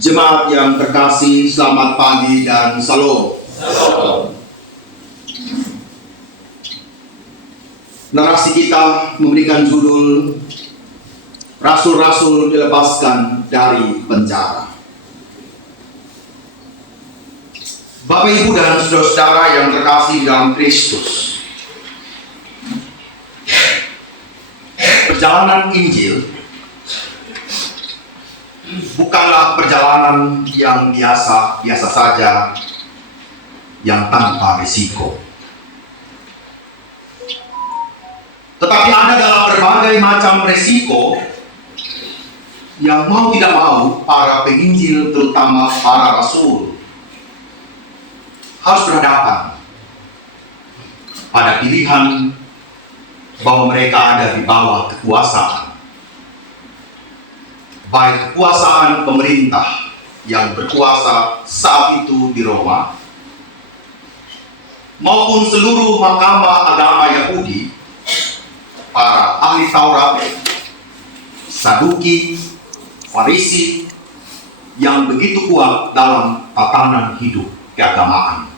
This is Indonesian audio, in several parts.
Jemaat yang terkasih, selamat pagi dan salam. Narasi kita memberikan judul Rasul-Rasul dilepaskan dari penjara. Bapak, Ibu, dan saudara-saudara yang terkasih dalam Kristus, perjalanan Injil bukanlah perjalanan yang biasa saja, yang tanpa risiko. Tetapi ada dalam berbagai macam risiko yang mau tidak mau para penginjil, terutama para rasul, harus berhadapan pada pilihan bahwa mereka ada di bawah kekuasaan, baik kekuasaan pemerintah yang berkuasa saat itu di Roma, maupun seluruh mahkamah agama Yahudi, para ahli Taurat, Saduki, Farisi, yang begitu kuat dalam tatanan hidup keagamaan.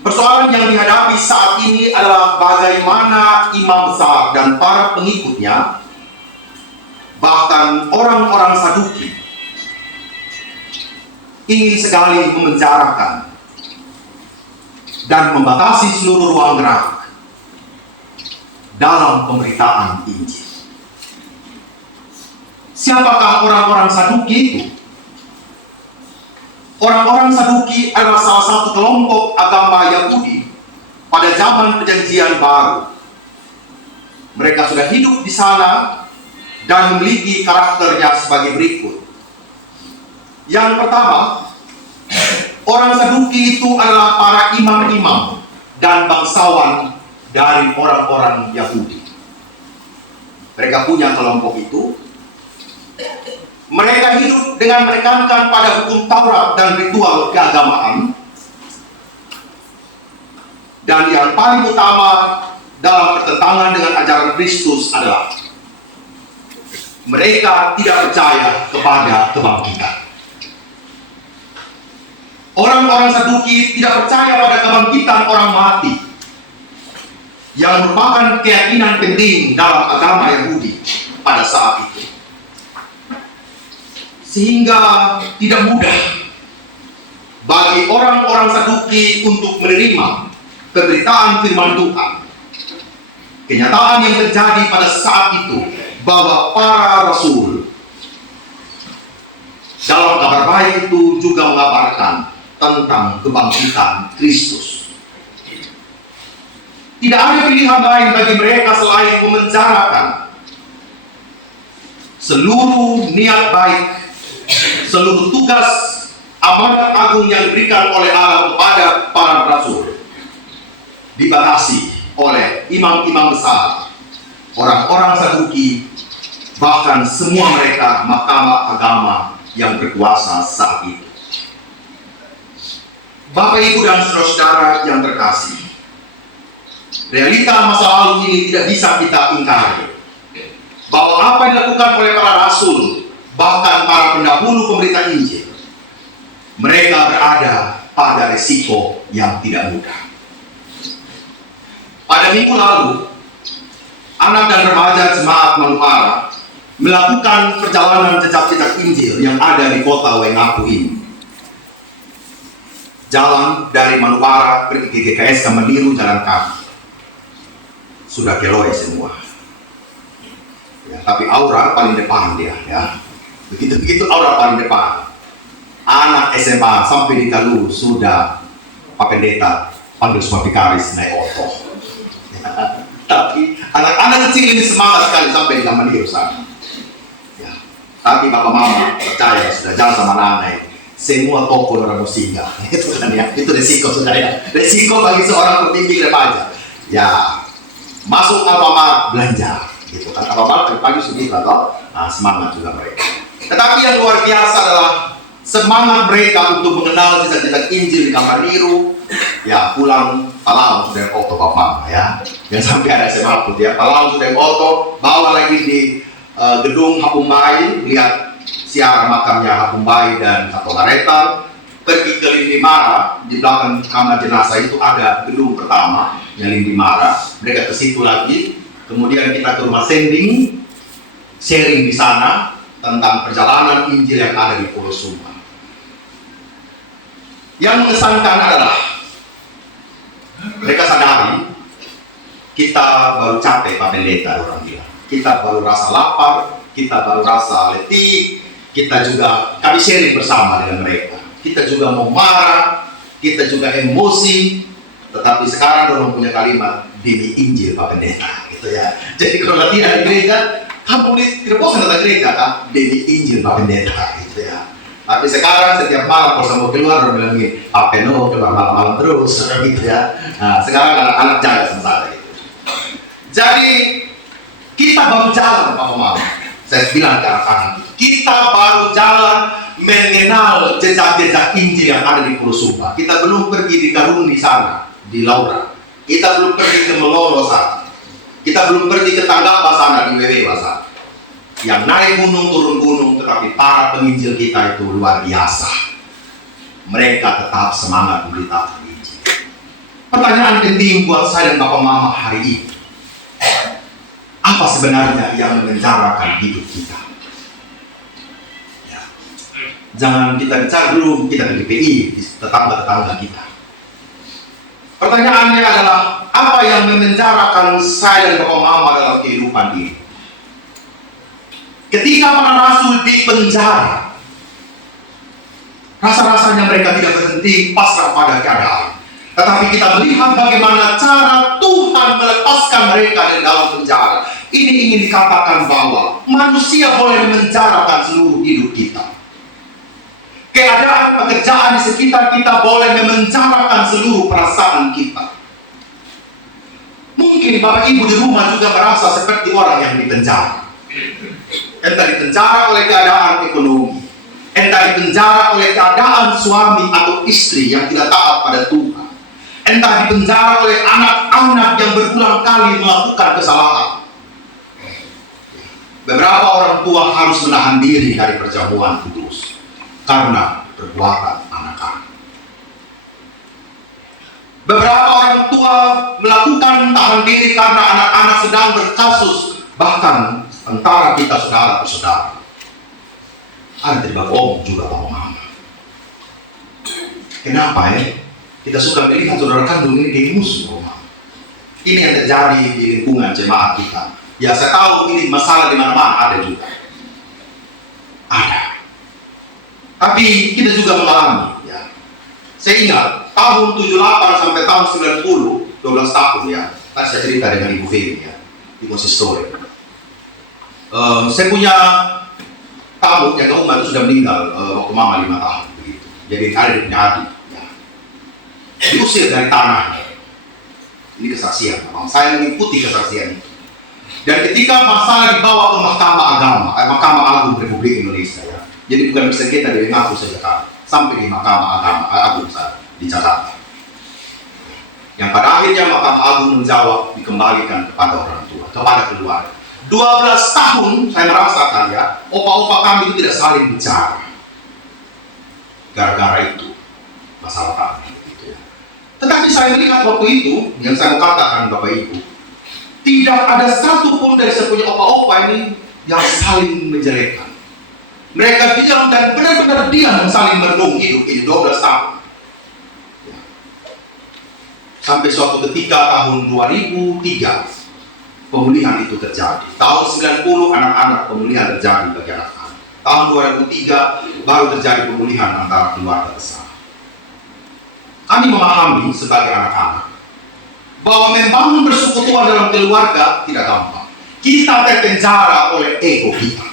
Persoalan yang dihadapi saat ini adalah bagaimana imam besar dan para pengikutnya, bahkan orang-orang Saduki, ingin sekali memenjarakan dan membatasi seluruh ruang gerak dalam pemberitaan Injil. Siapakah orang-orang Saduki itu? Orang-orang Saduki adalah salah satu kelompok agama Yahudi pada zaman Perjanjian Baru. Mereka sudah hidup di sana dan memiliki karakternya sebagai berikut. Yang pertama, orang Saduki itu adalah para imam-imam dan bangsawan dari orang-orang Yahudi. Mereka punya kelompok itu. Mereka hidup dengan menekankan pada hukum Taurat dan ritual keagamaan. Dan yang paling utama dalam pertentangan dengan ajaran Kristus adalah mereka tidak percaya kepada kebangkitan. Orang-orang Saduki tidak percaya pada kebangkitan orang mati, yang merupakan keyakinan penting dalam agama Yahudi pada saat itu. Sehingga tidak mudah bagi orang-orang Saduki untuk menerima pemberitaan firman Tuhan. Kenyataan yang terjadi pada saat itu bahwa para rasul dalam kabar baik itu juga mengabarkan tentang kebangkitan Kristus. Tidak ada pilihan lain bagi mereka selain memenjarakan seluruh niat baik, seluruh tugas amanat agung yang diberikan oleh Allah kepada para rasul dibatasi oleh imam-imam besar, orang-orang Saduki, bahkan semua mereka mahkamah agama yang berkuasa saat itu. Bapak, Ibu, dan saudara-saudara yang terkasih, realita masa lalu ini tidak bisa kita ingkari, bahwa apa yang dilakukan oleh para rasul, bahkan para pendahulu pemberita Injil, mereka berada pada risiko yang tidak mudah. Pada minggu lalu, anak dan remaja jemaat Manupara melakukan perjalanan jejak-jejak Injil yang ada di kota Waingapu ini. Jalan dari Manupara pergi ke GKS Kameniru jalan kaki. Sudah keloe semua. Ya, tapi aura paling depan dia, ya. Begitu aura paling depan. Anak SMA sampai di Kalu sudah Pak Pendeta panggil semua vikaris naik oto. Ya, tapi anak-anak kecil ini semangat sekali sampai di Kameniru sana. Ya, tapi Bapak Mama percaya sudah jalan sama anak, semua toko orang singgah. Itu kan ya, itu resiko sudah ya. Resiko bagi seorang pembimbing remaja. Ya, masuk Alfamart belanja, gitu kan. Alfamart pagi sudah atau semangat juga mereka. Tetapi yang luar biasa adalah semangat mereka untuk mengenal jejak-jejak Injil di Kameniru. Ya, pulang Talang sudah foto Bapak ya. Yang sampai ada SMA pun ya. Talang sudah foto, bawa lagi di gedung Hapumbai, lihat siara makamnya Hakumbai dan Katogaretan, pergi ke Lindimara. Di belakang kamar jenazah itu ada gedung pertama yang Lindimara. Mereka ke situ lagi. Kemudian kita ke rumah Sending, sharing di sana tentang perjalanan Injil yang ada di Pulau Sumba. Yang mengesankan adalah mereka sadari kita baru capek Pak Pendeta, orang bilang. Kita baru rasa lapar, kita baru rasa letih, kami sharing bersama dengan mereka. Kita juga mau marah, kita juga emosi, tetapi sekarang orang punya kalimat demi Injil Pak Pendeta, gitu ya. Jadi kalau latihan di gereja, kamu tidak bosan datang gereja kan? Demi Injil Pak Pendeta, gitu ya. Tapi sekarang setiap malam kalau mau keluar orang bilang gini, apa no keluar malam-malam terus, gitu ya. Nah, sekarang anak-anak jaga sama saya gitu. Jadi kita baru jalan Pak Mama. Saya bilang ke anak-anak, kita baru jalan mengenal jejak-jejak Injil yang ada di Pulau Sumba. Kita belum pergi di Karung di sana, di Laura. Kita belum pergi ke Melolo sana. Kita belum pergi ke Tanggapa sana, di Wewewa sana. Yang naik gunung, turun gunung, tetapi para penginjil kita itu luar biasa. Mereka tetap semangat memberitakan Injil. Pertanyaan penting buat saya dan Bapak Mama hari ini. Apa sebenarnya yang memenjarakan hidup kita? Ya. Jangan kita bicara dulu, kita di GPI, di tetangga-tetangga kita. Pertanyaannya adalah, apa yang memenjarakan saya dan Bapak Mama dalam kehidupan ini? Ketika para rasul di penjara, rasa-rasanya mereka tidak berhenti pasrah pada keadaan. Tetapi kita melihat bagaimana cara Tuhan melepaskan mereka dari dalam penjara. Ini ingin dikatakan bahwa manusia boleh memenjarakan seluruh hidup kita. Keadaan pekerjaan di sekitar kita boleh memenjarakan seluruh perasaan kita. Mungkin Bapak Ibu di rumah juga merasa seperti orang yang dipenjara. Entah dipenjara oleh keadaan ekonomi, entah dipenjara oleh keadaan suami atau istri yang tidak taat pada Tuhan, entah dipenjara oleh anak-anak yang berulang kali melakukan kesalahan. Beberapa orang tua harus menahan diri dari perjamuan kudus karena perbuatan anak-anak. Beberapa orang tua melakukan tahan diri karena anak-anak sedang berkasus, bahkan antara kita saudara-saudara. Ada tidak bohong juga Bapak Mama. Kenapa ya? Kita suka melihat saudara kandung ini jadi musuh Bapak Mama. Ini yang terjadi di lingkungan jemaat kita. Ya saya tahu ini masalah di mana-mana ada juga. Ada. Tapi kita juga mengalami. Ya. Saya ingat tahun 78 sampai tahun 90, 12 tahun ya. Tadi saya cerita dengan Ibu Feli ya, di konsistori. Saya punya tamu yang ke rumah itu sudah meninggal waktu Mama 5 tahun begitu. Jadi ada di punya adik. Ya. Diusir dari tanah. Ini kesaksian. Saya mengikuti kesaksian itu. Dan ketika masalah dibawa ke Mahkamah Agung Republik Indonesia ya. Jadi bukan bisa kita dari ngaku saja kan, sampai di Mahkamah Agung di Jakarta. Yang pada akhirnya Mahkamah Agung menjawab dikembalikan kepada orang tua, kepada keluarga. 12 tahun saya merasakan ya, opa-opa kami itu tidak saling bicara. Gara-gara itu masalah kami gitu ya. Tetapi saya melihat waktu itu, yang saya mau katakan Bapak Ibu, tidak ada satupun dari sepunya opa-opa ini yang saling menjelekkan. Mereka diam dan benar-benar diam saling merenung hidup ini 12 tahun. Ya. Sampai suatu ketika tahun 2003 pemulihan itu terjadi. Tahun 90 anak-anak pemulihan terjadi bagi anak-anak. Tahun 2003 baru terjadi pemulihan antara keluarga besar. Kami memahami sebagai anak-anak bahwa membangun persekutuan dalam keluarga tidak gampang. Kita terpenjara oleh ego kita.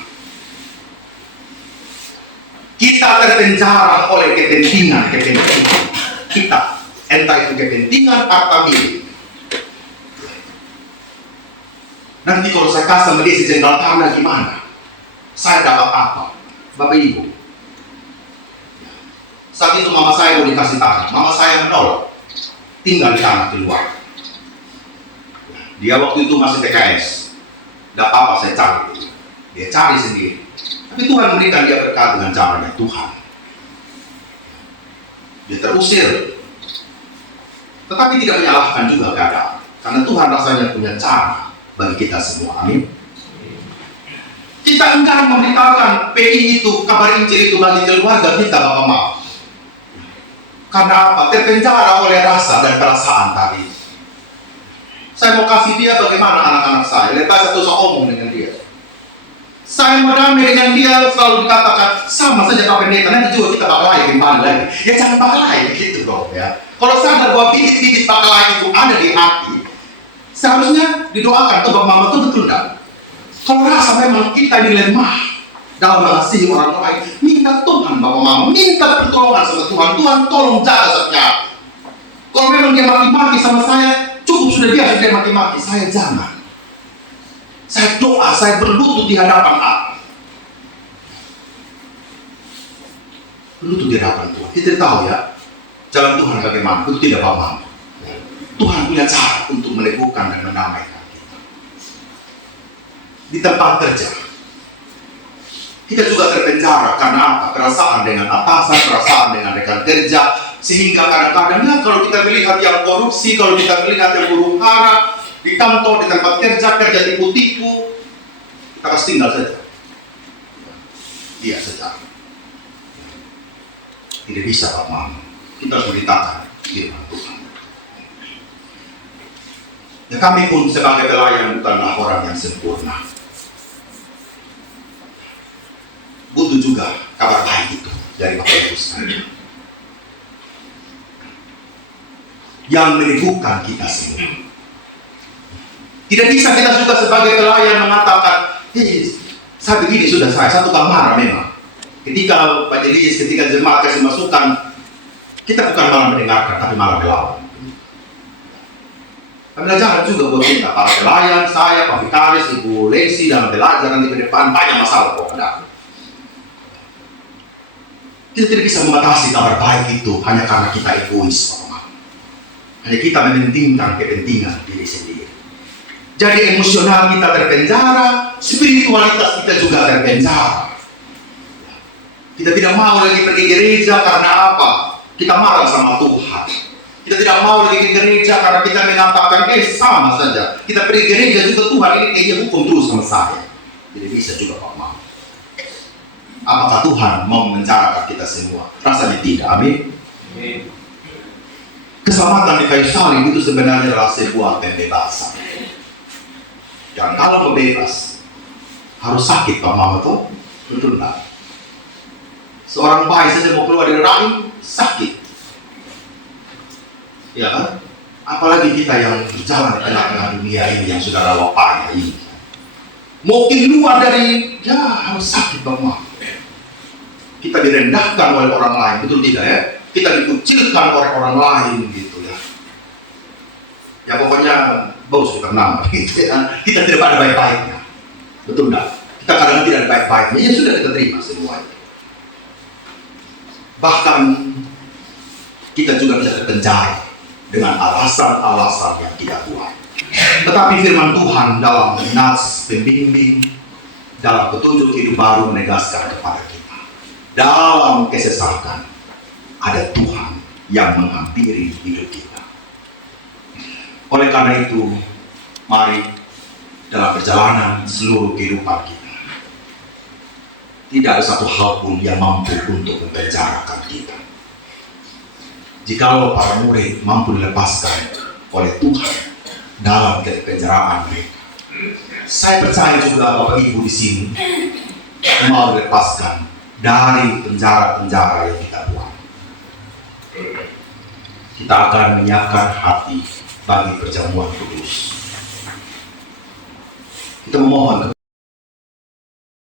Kita terpenjara oleh kepentingan kita. Entah itu kepentingan harta milik. Nanti kalau saya kasih sama dia si jengkal tanah gimana? Saya dapat apa? Bapak Ibu. Saat itu mama saya mau dikasih tanah. Mama saya menolak. Tinggal di tanah keluar. Dia waktu itu masih PKS. Tidak apa-apa saya cari. Dia cari sendiri. Tapi Tuhan memberikan dia berkat dengan caranya Tuhan. Dia terusir, tetapi tidak menyalahkan juga keadaan, karena Tuhan rasanya punya cara bagi kita semua. Amin. Kita enggan memberitakan PI itu, kabar Injil itu bagi keluarga kita, Bapak Mama. Karena apa? Terpenjara oleh rasa dan perasaan tadi. Saya mau kasih dia bagaimana anak-anak saya. Lihat saya terus omong dengan dia. Saya mau damai dengan dia, selalu dikatakan sama saja Pak Pendeta. Nanti juga kita bakalai gimana lagi. Ya jangan bakalai begitu dong ya. Kalau sadar bahwa bibit-bibit bakalai itu ada di hati, seharusnya didoakan tuh Bapak Mama tuh betul enggak? Kalau rasa memang kita ini lemah dalam mengasihi orang lain, minta Tuhan Bapak Mama, minta pertolongan sama Tuhan. Tuhan tolong jaga setiap. Kalau memang dia maki-maki sama saya, cukup sudah biasa dia maki-maki. Saya jangan. Saya doa, saya berlutut di hadapan Allah. Berlutut di hadapan Tuhan. Kita tahu ya, jalan Tuhan bagaimana, itu tidak apa-apa. Tuhan punya cara untuk meneguhkan dan mendamaikan. Di tempat kerja kita juga terpenjara karena apa? Perasaan dengan atasan, perasaan dengan rekan kerja, sehingga kadang-kadang ya kalau kita melihat yang korupsi, kalau kita melihat yang huru-hara di kantor, di tempat kerja tipu-tipu, kita harus tinggal saja. Iya saja. Tidak bisa Pak Mama. Kita harus memberitakan firman Tuhan. Ya, kami pun sebagai pelayan bukanlah orang yang sempurna. Butuh juga kabar baik itu dari Bapak Ibu sekalian yang meneguhkan kita semua. Tidak bisa kita juga sebagai pelayan mengatakan, saya begini sudah saya tukang marah memang. Ketika majelis, ketika jemaat kasih masukan, kita bukan malah mendengarkan, tapi malah melawan. Pembelajaran juga buat kita, para pelayan, saya, Pak Vikaris, Ibu Lesi, dalam belajar nanti ke depan banyak masalah kok ada. Kita tidak bisa membatasi kabar baik itu hanya karena kita egois, Bapak. Hanya kita mementingkan kepentingan diri sendiri. Jadi emosional kita terpenjara, spiritualitas kita juga terpenjara. Kita tidak mau lagi pergi gereja karena apa? Kita marah sama Tuhan. Kita tidak mau lagi ke gereja karena kita mengatakan, sama saja. Kita pergi gereja juga Tuhan ini kayaknya hukum terus sama saya. Tidak bisa juga Pak Mama. Apakah Tuhan mau memenjarakan kita semua? Rasanya tidak. Amin. Keselamatan di kayu salib itu sebenarnya adalah sebuah pembebasan. Dan kalau bebas harus sakit Pak Mama tuh, betul enggak? Seorang bayi saja mau keluar dari rahim sakit, ya kan? Apalagi kita yang berjalan di tengah-tengah dunia ini yang sudah rawa payah ini, mau keluar dari harus sakit Pak Mama. Kita direndahkan oleh orang lain, betul tidak ya? Kita dikucilkan oleh orang lain gitu ya. Ya pokoknya bagus kita nama gitu ya. Kita tidak ada baik-baiknya, betul enggak? Kita kadang tidak ada baik-baiknya, ya sudah kita terima semuanya. Bahkan kita juga bisa terpenjara dengan alasan-alasan yang tidak kuat. Tetapi firman Tuhan dalam nas pembimbing, dalam petunjuk hidup baru menegaskan kepada kita, dalam kesesakan ada Tuhan yang menghampiri hidup kita. Oleh karena itu, mari dalam perjalanan seluruh kehidupan kita, tidak ada satu hal pun yang mampu untuk mempenjarakan kita. Jikalau para murid mampu dilepaskan oleh Tuhan dalam kepenjaraan mereka, saya percaya juga Bapak Ibu di sini mau dilepaskan dari penjara-penjara yang kita buat. Kita akan menyiapkan hati bagi perjamuan kudus. Kita memohon